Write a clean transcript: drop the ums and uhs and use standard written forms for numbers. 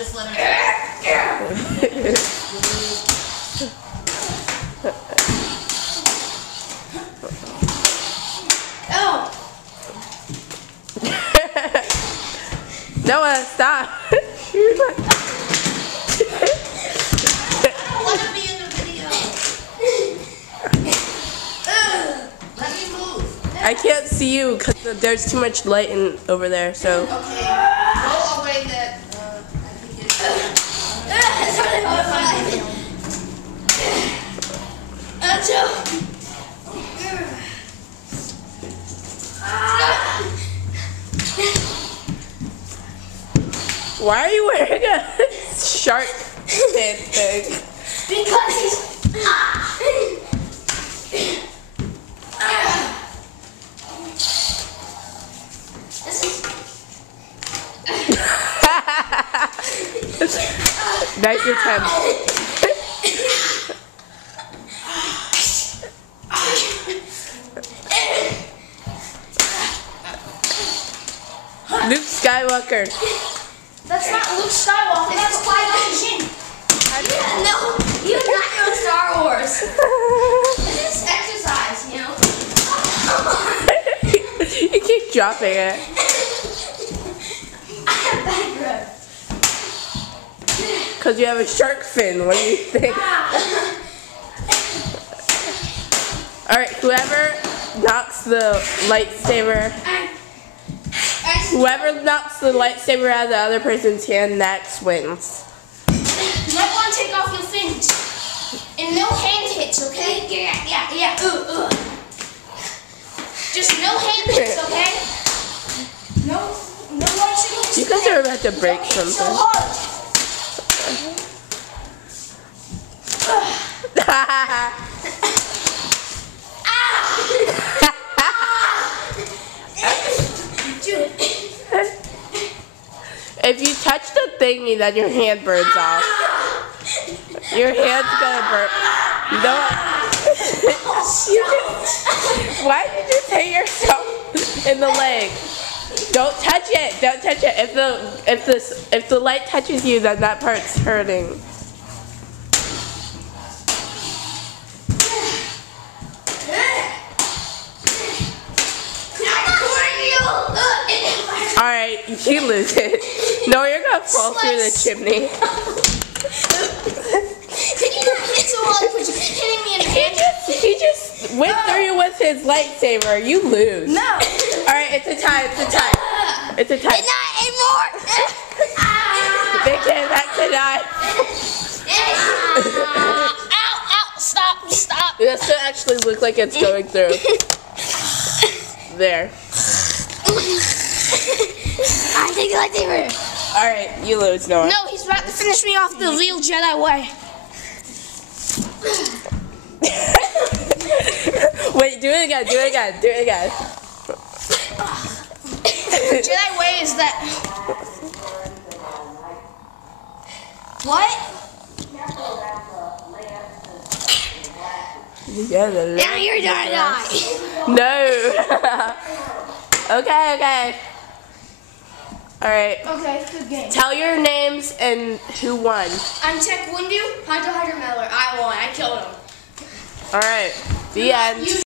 just let him Oh! Noah, stop. Let him be in the video. Let me move. I can't see you because there's too much light over there, so. Okay. Go away that, I think it's... Why are you wearing a shark fin thing? Because he's... Nice attempt. Luke Skywalker. That's not Luke Skywalker, that's Qui-Gon Jinn. No, you're not know Star Wars. This is exercise, you know? You keep dropping it. I have bad grip. Because you have a shark fin. What do you think? Alright, whoever knocks the lightsaber. Whoever knocks the lightsaber out of the other person's hand next wins. You might want to take off your fins. And no hand hits, okay? Yeah. Just no hand hits, okay? No one single hits. You guys are about to break Don't hit so something. hard. Dude. If you touch the thingy, then your hand burns off. Your hand's gonna burn. No. Why did you just hit yourself in the leg? Don't touch it. Don't touch it. If the light touches you, then that part's hurting. Alright, you lose it. No, you're gonna fall through the chimney. Did you not hit so hard because you're hitting me in the hand? He just went through with his lightsaber. You lose. No. Alright, it's a tie. It's a tie. It's a tie. And not anymore. They came back to die. Ow, stop. It doesn't actually look like it's going through. There. I take the lightsaber. Alright, you lose, Noah. No, he's about to finish me off the real Jedi way. Wait, do it again. The Jedi way is that... What? Now you're gonna die. No. Okay. Alright. Okay, good game. Tell your names and who won. I'm Tech Windu, Hunter Miller. I won. I killed him. Alright. The end.